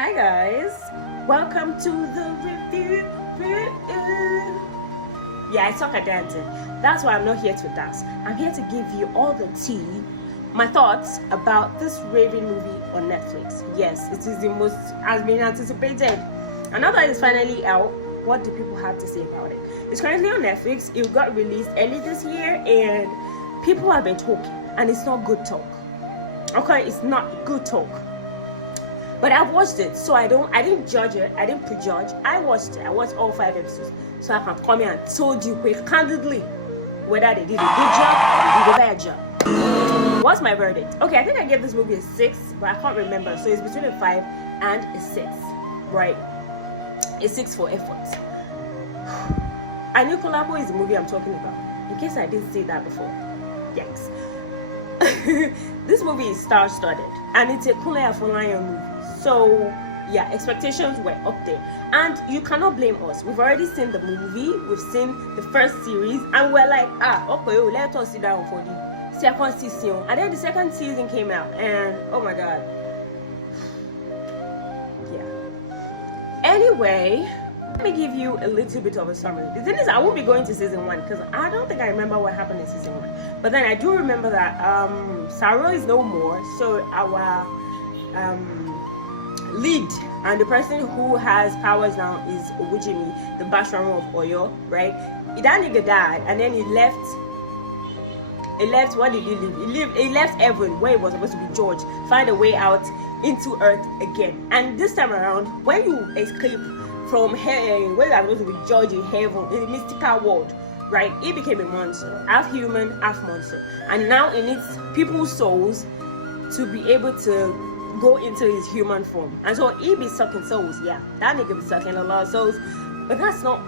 Hi guys, welcome to the review. Yeah, I suck at dancing. That's why I'm not here to dance. I'm here to give you all the tea, my thoughts about this raving movie on Netflix. Yes, it is the most has been anticipated. And now that it's finally out, what do people have to say about it? It's currently on Netflix. It got released early this year, and people have been talking, and it's not good talk. Okay, it's not good talk. But I've watched it, so I didn't judge it, I didn't prejudge. I watched it. I watched all 5 episodes. So I can come here and told you quick, candidly, whether they did a good job or they did a bad job. What's my verdict? Okay, I think I gave this movie a 6, but I can't remember. So it's between a 5 and a 6. Right. A 6 for effort. Anikulapo is the movie I'm talking about. In case I didn't say that before. Yikes. This movie is star-studded, and it's a Kunle Afolayan movie. So yeah, expectations were up there, and you cannot blame us. We've already seen the movie, we've seen the first series, and we're like, okay, let us sit down for the second season. And then the second season came out, and oh my god. Yeah. Anyway, let me give you a little bit of a summary. The thing is, I won't be going to season 1 because I don't think I remember what happened in season 1. But then I do remember that Saro is no more. So our lead and the person who has powers now is Owojimi, the Bashorun of Oyo, right? That nigga died, and then he left. What did he leave? He left heaven, where he was supposed to be George, find a way out into earth again. And this time around, when you escape from heaven, where you are supposed to be judged in heaven, in the mystical world, right? He became a monster, half human, half monster, and now it needs people's souls to be able to go into his human form. And so he be sucking souls. Yeah, that nigga be sucking a lot of souls, but that's not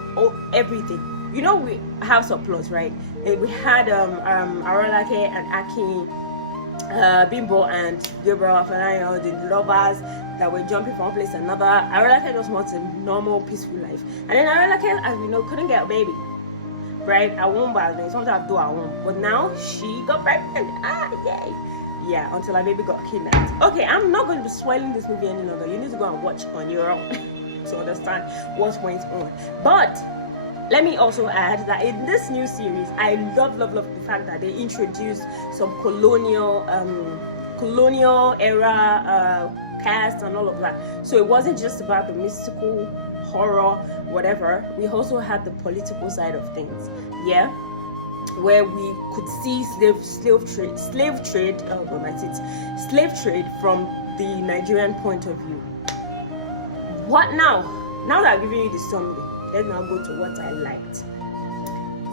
everything. You know, we have subplots, right? And we had Arolake and Aki, Bimbo and Bimbo Ademoye, the lovers that were jumping from one place to another. Arolake just wants a normal, peaceful life. And then Arolake, as we know, couldn't get a baby. Right? I won't buy them. Sometimes I do, I won't. But now she got pregnant. Yay. Yeah, until her baby got kidnapped. Okay, I'm not going to be spoiling this movie any longer. You need to go and watch on your own to understand what went on. But let me also add that in this new series, I love the fact that they introduced some colonial era cast and all of that. So it wasn't just about the mystical horror, whatever. We also had the political side of things. Yeah. Where we could see slave trade from the Nigerian point of view. What now? Now that I've given you the summary, let's now go to what I liked.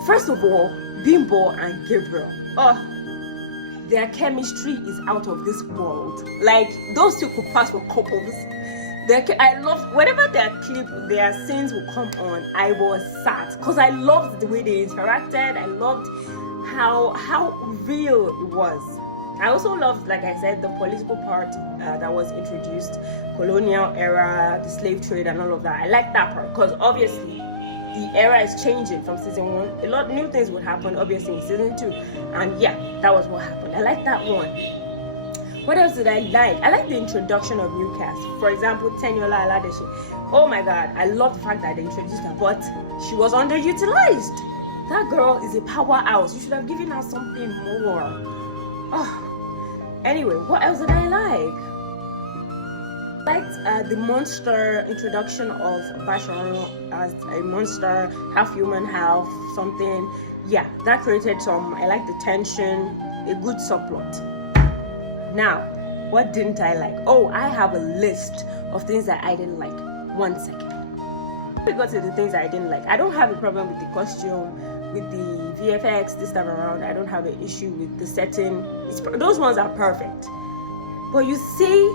First of all, Bimbo and Gabriel. Their chemistry is out of this world. Like, those two could pass for couples. I loved whenever their scenes would come on, I was sad because I loved the way they interacted. I loved how real it was. I also loved, like I said, the political part that was introduced, colonial era, the slave trade, and all of that. I like that part because obviously the era is changing from season 1. A lot of new things would happen, obviously, in season 2, and yeah, that was what happened. I like that one. What else did I like? I like the introduction of new cast. For example, Teniola Aladeshi. Oh my god, I love the fact that they introduced her, but she was underutilized. That girl is a powerhouse. You should have given her something more. Anyway, what else did I like? I liked the monster introduction of Bashorun as a monster, half human, half something. Yeah, that created some. I like the tension, a good subplot. Now, what didn't I like? I have a list of things that I didn't like. 1 second. We got to the things that I didn't like. I don't have a problem with the costume, with the VFX this time around. I don't have an issue with the setting. Those ones are perfect. But you see,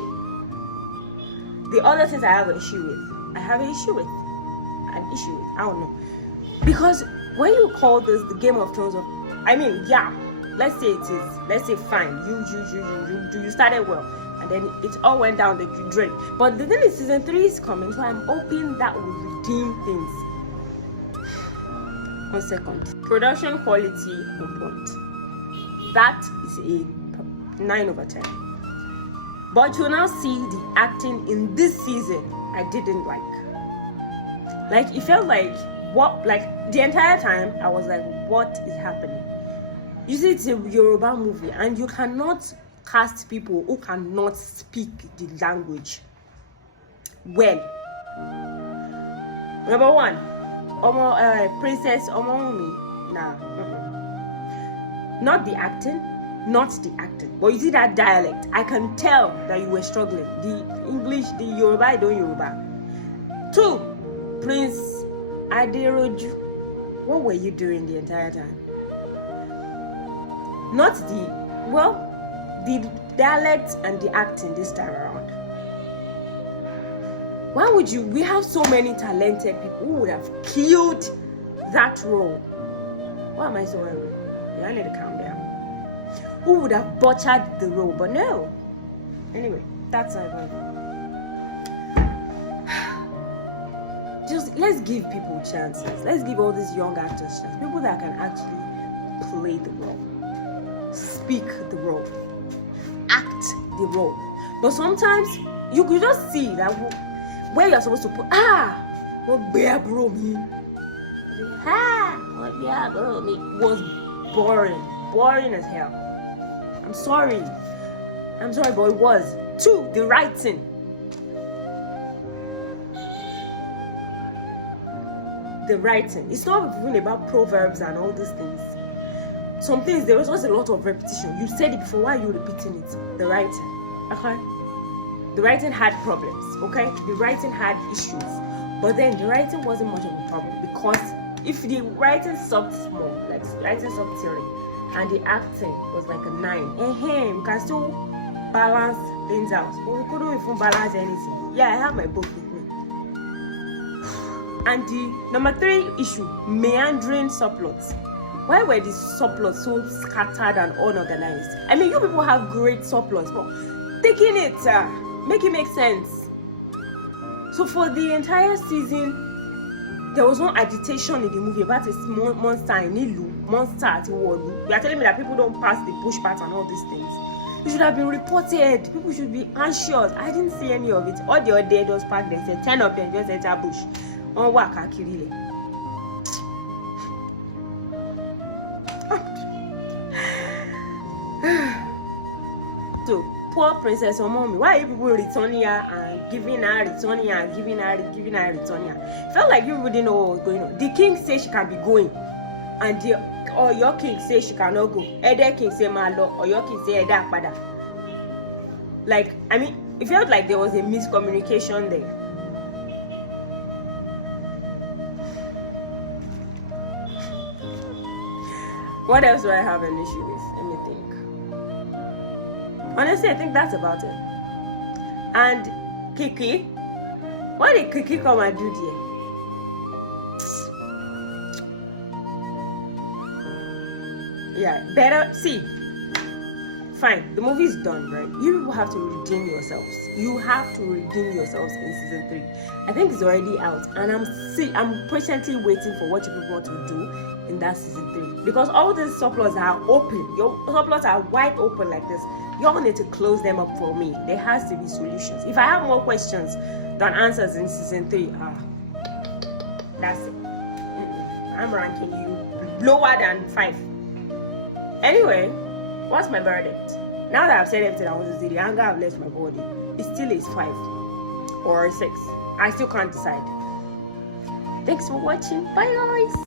the other things I have an issue with. I don't know. Because when you call this the Game of Thrones let's say it is. Let's say fine. You started well, and then it all went down the drain. But the thing is, season 3 is coming, so I'm hoping that will redeem things. 1 second. Production quality on point. That is a 9/10. But you now see the acting in this season I didn't like. Like, it felt like the entire time I was like, what is happening? You see, it's a Yoruba movie, and you cannot cast people who cannot speak the language well. Number one, Princess Omowumi. Nah. Not the acting. But you see that dialect, I can tell that you were struggling. The English, the Yoruba, I don't Yoruba. 2, Prince Aderoju. What were you doing the entire time? Not the dialect and the acting this time around. Why would you? We have so many talented people who would have killed that role. Why am I so angry? I need to calm down. Who would have butchered the role? But no. Anyway, that's not going. Just let's give people chances. Let's give all these young actors chances. People that can actually play the role, speak the role, act the role. But sometimes you could just see that where you're supposed to put what bear bro me. What bear bro me was boring as hell. I'm sorry, but it was. 2, the writing. The writing. It's not even about proverbs and all these things. Some things, there was just a lot of repetition. You said it before, why are you repeating it? The writing. Okay? The writing had problems, okay? The writing had issues. But then the writing wasn't much of a problem, because if the writing sucked small, like writing sucked 3, and the acting was like a 9, we can still balance things out. But we couldn't even balance anything. Yeah, I have my book with me. And the number 3 issue, meandering subplots. Why were these subplots so scattered and unorganized? I mean, you people have great subplots, but taking it, make it make sense. So for the entire season, there was no agitation in the movie about a small monster in Ilu, monster at Iworu. You are telling me that people don't pass the bush path and all these things. It should have been reported. People should be anxious. I didn't see any of it. All the other day, just packed them. 10 of them just enter bush. On waka kirile. So, poor Princess Omomi, why are you people returning her and giving her, returning her? Felt like you didn't know what was going on. The king says she can be going, and your king says she cannot go. Either king say malo, or your king say either pada. Like, I mean, it felt like there was a miscommunication there. What else do I have an issue with? Let me think. Honestly, I think that's about it. And Kiki, what did Kiki come and do there? Yeah, better see. Fine, the movie is done, right? You people have to redeem yourselves. You have to redeem yourselves in season 3. I think it's already out, and I'm patiently waiting for what you people want to do in that season 3, because all these subplots are open. Your subplots are wide open like this. Y'all need to close them up for me. There has to be solutions. If I have more questions than answers in season 3, that's it. I'm ranking you lower than 5. Anyway, what's my verdict? Now that I've said everything I want to say, the anger I've left my body, it still is 5 or 6. I still can't decide. Thanks for watching. Bye guys.